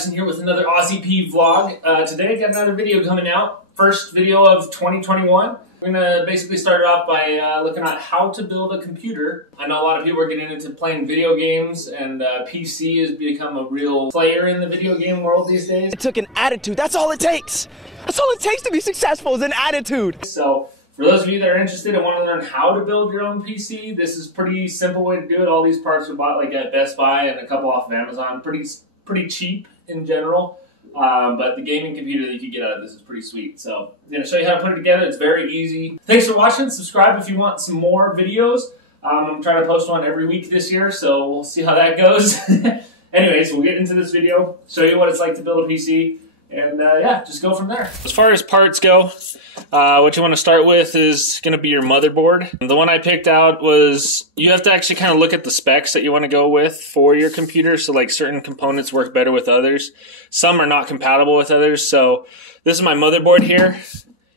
Madison here with another Aussie P vlog. Today I got another video coming out. First video of 2021. We're going to basically start off by looking at how to build a computer. I know a lot of people are getting into playing video games, and PC has become a real player in the video game world these days. It took an attitude. That's all it takes. That's all it takes to be successful is an attitude. So for those of you that are interested and want to learn how to build your own PC, this is a pretty simple way to do it. All these parts are bought like at Best Buy and a couple off of Amazon. Pretty cheap in general, but the gaming computer that you can get out of this is pretty sweet. So I'm going to show you how to put it together. It's very easy. Thanks for watching. Subscribe if you want some more videos. I'm trying to post one every week this year, so we'll see how that goes. Anyways, we'll get into this video, show you what it's like to build a PC, and yeah, just go from there. As far as parts go, what you want to start with is going to be your motherboard. The one I picked out was, you have to actually kind of look at the specs that you want to go with for your computer. So like certain components work better with others. Some are not compatible with others. So this is my motherboard here.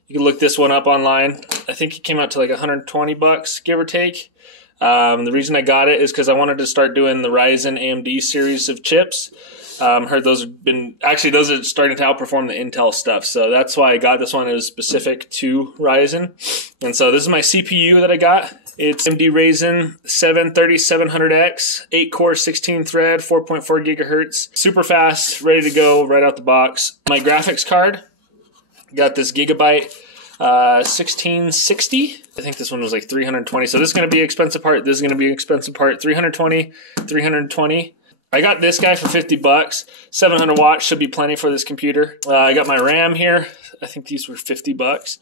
You can look this one up online. I think it came out to like 120 bucks, give or take. The reason I got it is because I wanted to start doing the Ryzen AMD series of chips. Heard those have been, actually those are starting to outperform the Intel stuff. So that's why I got this one. It was specific to Ryzen. And so this is my CPU that I got. It's AMD Ryzen 7 3700X, 8 core, 16 thread, 4.4 gigahertz. Super fast, ready to go right out the box. My graphics card, got this Gigabyte 1660. I think this one was like 320. So this is going to be an expensive part. This is going to be an expensive part. 320, 320. I got this guy for 50 bucks. 700 watts should be plenty for this computer. I got my RAM here. I think these were 50 bucks.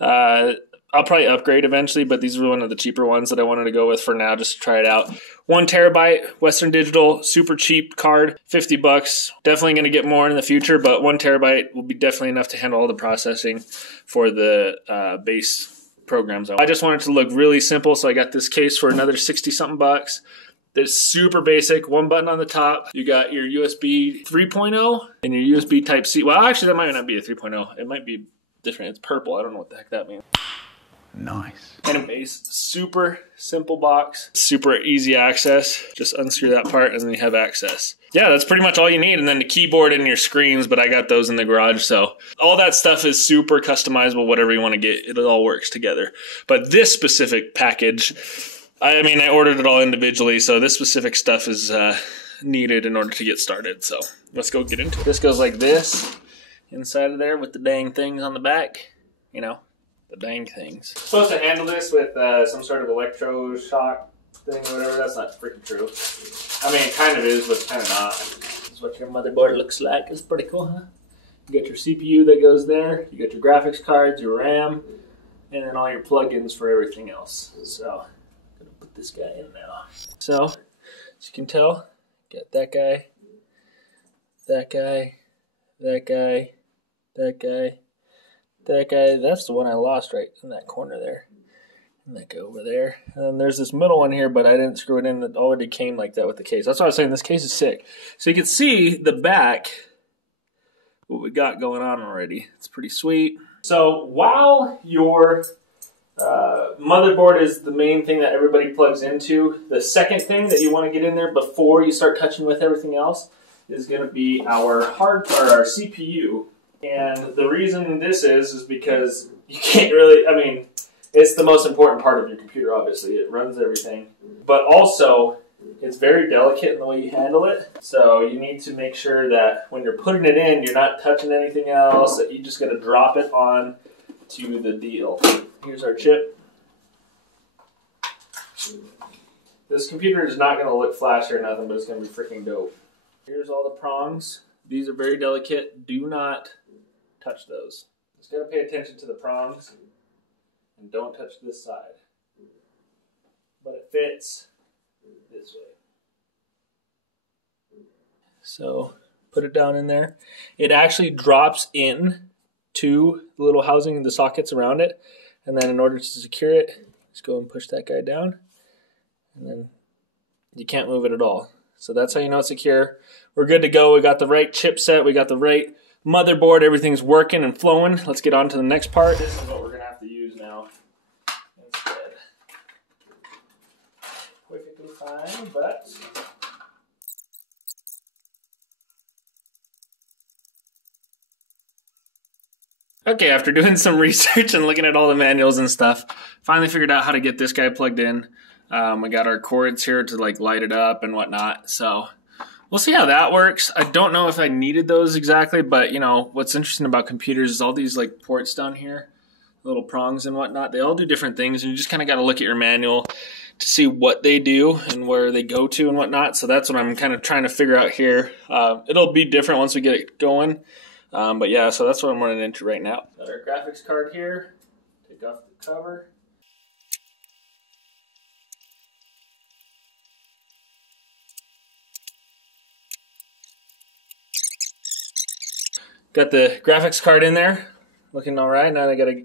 I'll probably upgrade eventually, but these were one of the cheaper ones that I wanted to go with for now just to try it out. 1 terabyte Western Digital, super cheap card, 50 bucks. Definitely going to get more in the future, but 1 terabyte will be definitely enough to handle all the processing for the base programs. I just wanted to look really simple, so I got this case for another 60-something bucks. It's super basic. One button on the top. You got your USB 3.0 and your USB Type-C. Well, actually, that might not be a 3.0. It might be different. It's purple. I don't know what the heck that means. Nice. Anyways, super simple box. Super easy access. Just unscrew that part and then you have access. Yeah, that's pretty much all you need. And then the keyboard and your screens, but I got those in the garage. So all that stuff is super customizable, whatever you want to get. It all works together. But this specific package, I mean, I ordered it all individually, so this specific stuff is needed in order to get started. So let's go get into it. This goes like this, inside of there with the dang things on the back. You know, the dang things. I'm supposed to handle this with some sort of electroshock thing or whatever. That's not freaking true. I mean, it kind of is, but kind of not. This is what your motherboard looks like. It's pretty cool, huh? You got your CPU that goes there. You got your graphics cards, your RAM, and then all your plugins for everything else. So this guy in now. So, as you can tell, got that guy, that guy, that guy, that guy, that guy. That's the one I lost right in that corner there. And that guy over there. And then there's this middle one here, but I didn't screw it in. It already came like that with the case. That's why I was saying this case is sick. So you can see the back, what we got going on already. It's pretty sweet. So while your motherboard is the main thing that everybody plugs into, the second thing that you want to get in there before you start touching with everything else is going to be our our CPU. And the reason this is because you can't really, I mean, it's the most important part of your computer, obviously. It runs everything. But also, it's very delicate in the way you handle it. So you need to make sure that when you're putting it in, you're not touching anything else, that you just got to drop it on to the deal. Here's our chip. This computer is not going to look flashy or nothing, but it's going to be freaking dope. Here's all the prongs. These are very delicate. Do not touch those. Just got to pay attention to the prongs and don't touch this side. But it fits this way. So put it down in there. It actually drops in to the little housing and the sockets around it. And then in order to secure it, just go and push that guy down. And then you can't move it at all. So that's how you know it's secure. We're good to go. We got the right chipset. We got the right motherboard. Everything's working and flowing. Let's get on to the next part. This is what we're going to have to use now instead. Perfectly fine, but Okay, after doing some research and looking at all the manuals and stuff, finally figured out how to get this guy plugged in. We got our cords here to like light it up and whatnot. So we'll see how that works. I don't know if I needed those exactly, but you know, what's interesting about computers is all these like ports down here, little prongs and whatnot, they all do different things, and you just kind of got to look at your manual to see what they do and where they go to and whatnot. So that's what I'm kind of trying to figure out here. It'll be different once we get it going. But yeah, so that's what I'm running into right now. Got our graphics card here. Take off the cover. Got the graphics card in there. Looking all right. Now I got to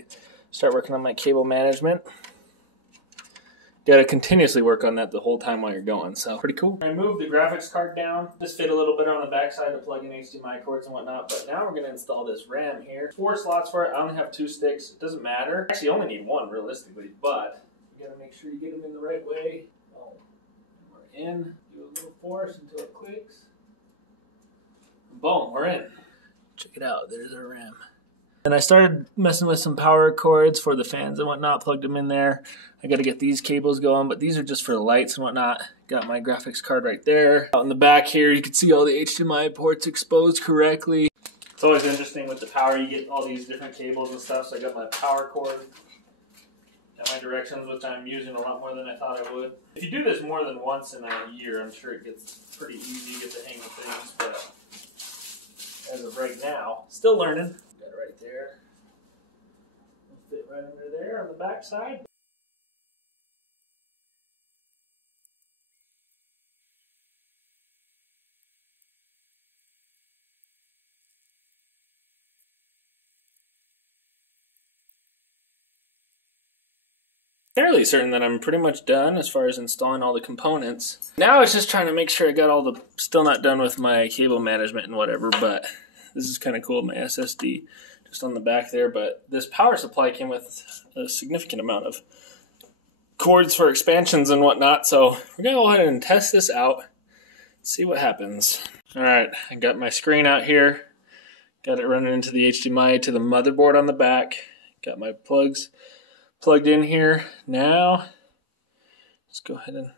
start working on my cable management. Got to continuously work on that the whole time while you're going, so pretty cool. I moved the graphics card down. Just fit a little bit on the backside to plug in HDMI cords and whatnot, but now we're going to install this RAM here. 4 slots for it. I only have 2 sticks. It doesn't matter. Actually, you only need 1 realistically, but you got to make sure you get them in the right way. Oh, we're in. Do a little force until it clicks. Boom, we're in. Check it out. There's our RAM. And I started messing with some power cords for the fans and whatnot, plugged them in there. I got to get these cables going, but these are just for the lights and whatnot. Got my graphics card right there. Out in the back here, you can see all the HDMI ports exposed correctly. It's always interesting with the power, you get all these different cables and stuff. So I got my power cord, got my directions, which I'm using a lot more than I thought I would. If you do this more than once in a year, I'm sure it gets pretty easy to get the hang of things, but as of right now, still learning. Got it right there. It'll fit right under there on the back side. Fairly certain that I'm pretty much done as far as installing all the components. Now it's just trying to make sure I got all the, still not done with my cable management and whatever, but this is kind of cool, my SSD just on the back there. But this power supply came with a significant amount of cords for expansions and whatnot, so we're gonna go ahead and test this out, see what happens. All right, I got my screen out here, got it running into the HDMI to the motherboard on the back, got my plugs plugged in here. Now let's go ahead and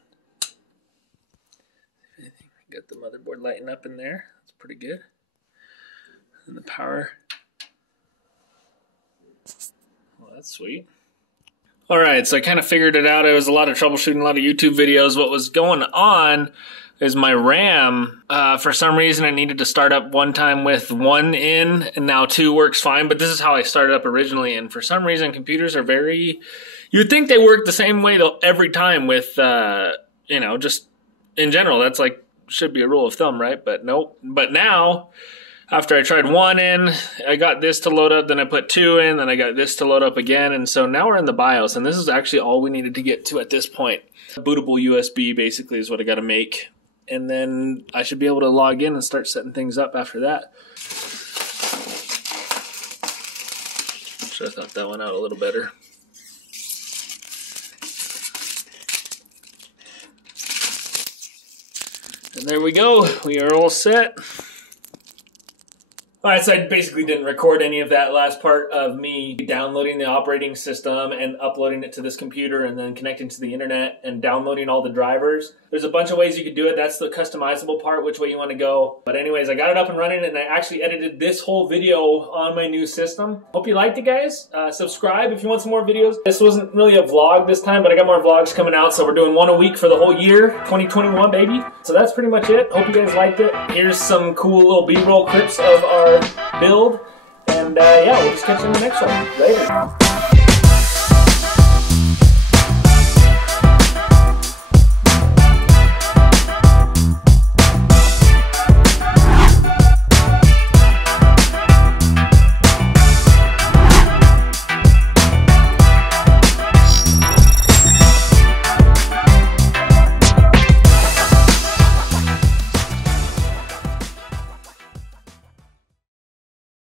get the motherboard lighting up in there. That's pretty good. And the power. Well, that's sweet. All right, so I kind of figured it out. It was a lot of troubleshooting, a lot of YouTube videos. What was going on is my RAM, for some reason it needed to start up one time with 1 in, and now 2 works fine, but this is how I started up originally, and for some reason computers are very, you would think they work the same way every time with, you know, just in general, that's like, should be a rule of thumb, right? But nope. But now, after I tried 1 in, I got this to load up, then I put 2 in, then I got this to load up again, and so now we're in the BIOS, and this is actually all we needed to get to at this point. Bootable USB basically is what I got to make. And then I should be able to log in and start setting things up after that. Should have thought that one out a little better. And there we go. We are all set. Alright, so I basically didn't record any of that last part of me downloading the operating system and uploading it to this computer and then connecting to the internet and downloading all the drivers. There's a bunch of ways you could do it. That's the customizable part, which way you want to go. But anyways, I got it up and running, and I actually edited this whole video on my new system. Hope you liked it, guys. Subscribe if you want some more videos. This wasn't really a vlog this time, but I got more vlogs coming out, so we're doing 1 a week for the whole year, 2021, baby. So that's pretty much it. Hope you guys liked it. Here's some cool little B-roll clips of our build, and yeah, we'll just catch you in the next one. Later.